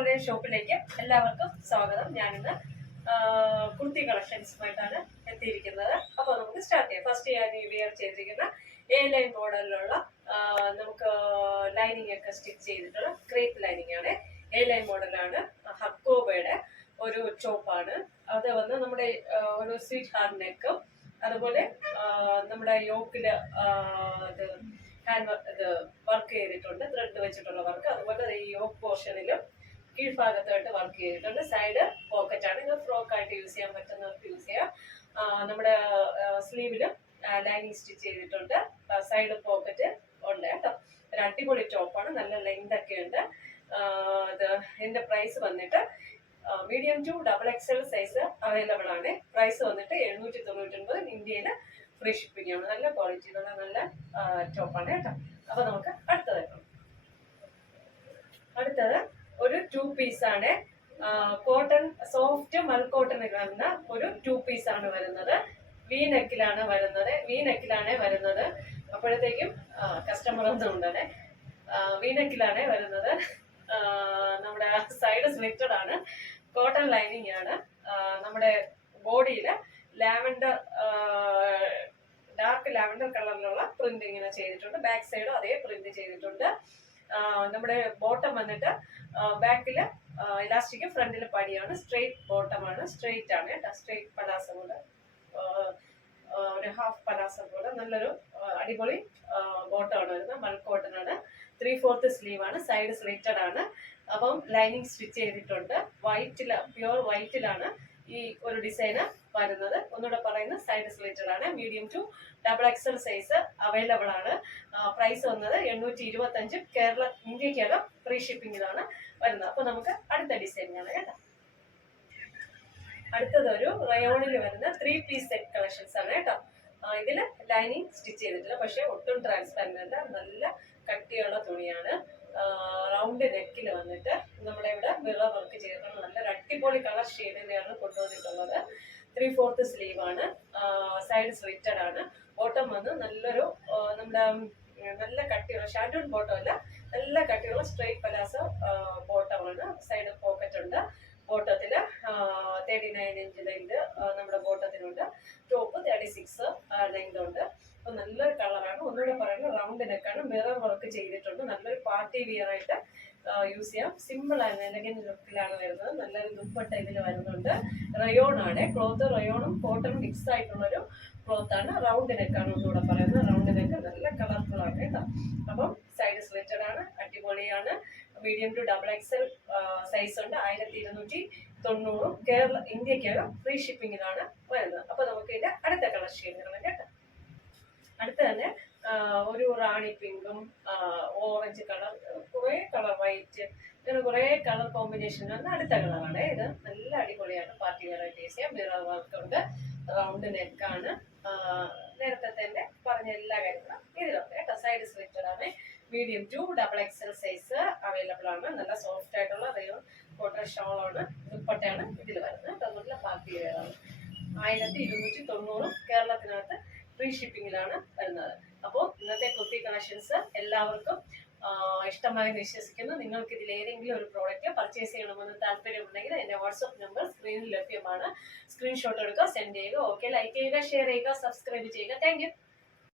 Online ഷോപ്പിലേക്ക് എല്ലാവർക്കും സ്വാഗതം. ഞാനിന്ന് കുർത്തി കളക്ഷൻസുമായിട്ടാണ് എത്തിയിരിക്കുന്നത്. അപ്പോൾ നമുക്ക് സ്റ്റാർട്ട് ചെയ്യാം. ഫസ്റ്റ് ഞാൻ വിയർ ചെയ്തിരിക്കുന്ന എ ലൈൻ മോഡലിലുള്ള നമുക്ക് ലൈനിങ് ഒക്കെ സ്റ്റിച്ച് ചെയ്തിട്ടുള്ള ക്രേപ്പ് ലൈനിങ് ആണ്. എ ലൈൻ മോഡലാണ്. ഹക്കോബയുടെ ഒരു ടോപ്പാണ്. അത് വന്ന് നമ്മുടെ ഒരു സ്വീറ്റ് ഹാർട്ട് നെക്കും അതുപോലെ നമ്മുടെ യോക്കില് ഇത് ഇത് വർക്ക് ചെയ്തിട്ടുണ്ട്, ത്രെഡ് വെച്ചിട്ടുള്ള വർക്ക്. അതുപോലെ ഈ യോക്ക് പോർഷനിലും കീഴ്ഭാഗത്തായിട്ട് വർക്ക് ചെയ്തിട്ടുണ്ട്. സൈഡ് പോക്കറ്റ് ആണ്. ഇത് ഫ്രോക്ക് ആയിട്ട് യൂസ് ചെയ്യാൻ പറ്റുന്നവർക്ക് യൂസ് ചെയ്യാം. നമ്മുടെ സ്ലീവിലും ലൈനിങ് സ്റ്റിച്ച് ചെയ്തിട്ടുണ്ട്. സൈഡ് പോക്കറ്റ് ഉണ്ട് കേട്ടോ. ഒരു അടിപൊളി ടോപ്പാണ്. നല്ല ലെങ്ത് ഒക്കെ ഉണ്ട്. ഇത് ഇതിന്റെ പ്രൈസ് വന്നിട്ട് medium to XXL size available ആണ്. പ്രൈസ് വന്നിട്ട് 799. ഇന്ത്യയിൽ ഫ്രീ ഷിപ്പിംഗ് ആണ്. നല്ല ക്വാളിറ്റിയിലുള്ള നല്ല ടോപ്പാണ് കേട്ടോ. അപ്പൊ നമുക്ക് അടുത്തത് ഒരു 2 പീസാണ്. കോട്ടൺ സോഫ്റ്റ് മൽ കോട്ടണിൽ വരുന്ന ഒരു 2 പീസാണ് വരുന്നത്. വി നെക്കിലാണ് വരുന്നത്. അപ്പോഴത്തേക്കും കസ്റ്റമർ ഒന്നും ഉണ്ടല്ലേ. വി നെക്കിലാണ് വരുന്നത്. നമ്മുടെ സൈഡ് സ്ലിറ്റഡ് ആണ്. കോട്ടൺ ലൈനിങ് ആണ്. നമ്മുടെ ബോഡിയിൽ ലാവൻഡർ ഡാർക്ക് ലാവൻഡർ കളറിലുള്ള പ്രിന്റ് ഇങ്ങനെ ചെയ്തിട്ടുണ്ട്. ബാക്ക് സൈഡും അതേ പ്രിന്റ് ചെയ്തിട്ടുണ്ട്. നമ്മുടെ ബോട്ടം വന്നിട്ട് ബാക്കില് ഇലാസ്റ്റിക്, ഫ്രണ്ടില് പടിയാണ്. സ്ട്രെയിറ്റ് ബോട്ടമാണ്. സ്ട്രെയിറ്റ് ആണ് കേട്ടോ. സ്ട്രെയിറ്റ് പലാസ പോലെ, ഒരു ഹാഫ് പലാസ പോലെ നല്ലൊരു അടിപൊളി ബോട്ടമാണ് വരുന്നത്. മൽ കോട്ടൺ ആണ്. 3/4 സ്ലീവ് ആണ്. സൈഡ് സ്ലിറ്റഡ് ആണ്. അപ്പം ലൈനിങ് സ്റ്റിച്ച് ചെയ്തിട്ടുണ്ട്. പ്യുവർ വൈറ്റിലാണ് ഈ ഒരു ഡിസൈന് വരുന്നത്. ഒന്നുകൂടെ പറയുന്നത് സൈഡ് സ്ലിറ്റഡ് ആണ്. Medium to XXL size available ആണ്. പ്രൈസ് വന്നത് 825. കേരള ഇന്ത്യക്കകം ഫ്രീ ഷിപ്പിംഗിലാണ് വരുന്നത്. അപ്പൊ നമുക്ക് അടുത്ത ഡിസൈൻ ആണ് കേട്ടോ. അടുത്തതൊരു റയോണിൽ വരുന്ന 3 പീസ് സെറ്റ് കളക്ഷൻസ് ആണ് കേട്ടോ. ഇതില് ലൈനിങ് സ്റ്റിച്ച് ചെയ്തിട്ടില്ല, പക്ഷെ ഒട്ടും ട്രാൻസ്പെറന്റ് അല്ല. നല്ല കട്ടിയുള്ള തുണിയാണ്. റൗണ്ട് നെക്കിൽ വന്നിട്ട് നമ്മുടെ ഇവിടെ മിറർ വർക്ക് ചെയ്തിട്ടുണ്ട്. നല്ലൊരു അടിപൊളി കളർ ഷെയ്ഡിനെയാണ് കൊണ്ടുവന്നിട്ടുള്ളത്. 3/4 സ്ലീവ് ആണ്. സൈഡ് സ്ലിറ്റഡ് ആണ്. ബോട്ടം വന്ന് നല്ലൊരു നമ്മുടെ നല്ല കട്ടിയുള്ള ഷാഡൂൺ ബോട്ടം അല്ല, നല്ല കട്ടിയുള്ള സ്ട്രെയിറ്റ് പലാസോ ബോട്ടമാണ്. സൈഡ് പോക്കറ്റ് ഉണ്ട്. ബോട്ടത്തില് 39 ഇഞ്ച് ലെങ്ത് നമ്മുടെ ബോട്ടത്തിനുണ്ട്. ടോപ്പ് 36 ലെങ്ത് ഉണ്ട്. അപ്പൊ നല്ലൊരു കളറാണ്. ഒന്നുകൂടെ പറയുന്നത് റൗണ്ട് നെക്കാണ്. മിറർ വർക്ക് ചെയ്തിട്ടുണ്ട്. നല്ലൊരു പാർട്ടി വിയർ ആയിട്ട് യൂസ് ചെയ്യാം. സിമ്പിൾ ആണ്. എലഗന്റ് ലുക്കിലാണ് വരുന്നത്. നല്ലൊരു ദുപ്പട്ട ഇതിൽ വരുന്നുണ്ട്. റയോൺ ആണ്. ക്ലോത്ത് റയോണും കോട്ടണും മിക്സ് ആയിട്ടുള്ളൊരു ക്ലോത്ത് ആണ്. റൗണ്ട് നെക്കാണ്. ഒന്നുകൂടെ പറയുന്നത് റൗണ്ട് നെക്ക്. നല്ല കളർഫുൾ ആണ് കേട്ടോ. അപ്പം സൈഡ് സ്ലിറ്റഡ് ആണ്. അടിപൊളിയാണ്. മീഡിയം ടു XXL സൈസ് ഉണ്ട്. 1290. കേരള ഇന്ത്യക്കകം ഫ്രീ ഷിപ്പിംഗിലാണ് വരുന്നത്. അപ്പൊ നമുക്ക് ഇതിന്റെ അടുത്ത കളർ ഷെയ്ഡുകളാണ് കേട്ടോ. അടുത്ത തന്നെ ഒരു റാണി പിങ്കും ഓറഞ്ച് കളർ, കുറെ കളർ വൈറ്റ്, ഇങ്ങനെ കുറെ കളർ കോമ്പിനേഷൻ വന്ന അടുത്ത കളറാണ് ഇത്. നല്ല അടിപൊളിയാണ്. പാർട്ടി വെയർ ആയിട്ട് യൂസ് ചെയ്യാം. മിറർ വർക്ക് ഉണ്ട്. റൗണ്ട് നെക്കാണ്. നേരത്തെ തന്നെ പറഞ്ഞ എല്ലാ കാര്യങ്ങളും ഇതിലുണ്ട് കേട്ടോ. സൈഡ് സ്ലിറ്റഡ് ആണ്. Medium to XXL size available ആണ്. നല്ല സോഫ്റ്റ് ആയിട്ടുള്ള റയോൺ കോട്ടൺ ഷോളാണ്. ദുപ്പട്ടയാണ് ഇതിൽ വരുന്നത്. നല്ല പാർട്ടി വെയർ ആണ്. 1290 കേരളത്തിനകത്ത് ഫ്രീ ഷിപ്പിംഗിലാണ് വരുന്നത്. അപ്പോൾ ഇന്നത്തെ കുർത്തി കളക്ഷൻസ് എല്ലാവർക്കും ഇഷ്ടമായി വിശ്വസിക്കുന്നു. നിങ്ങൾക്ക് ഇതിൽ ഏതെങ്കിലും ഒരു പ്രോഡക്റ്റ് പർച്ചേസ് ചെയ്യണമെന്ന് താല്പര്യമുണ്ടെങ്കിൽ എൻ്റെ വാട്സ്ആപ്പ് നമ്പർ സ്ക്രീനിൽ ലഭ്യമാണ്. സ്ക്രീൻഷോട്ട് എടുക്കുക, സെൻഡ് ചെയ്യുക. ഓക്കെ, ലൈക്ക് ചെയ്യുക, ഷെയർ ചെയ്യുക, സബ്സ്ക്രൈബ് ചെയ്യുക. Thank you.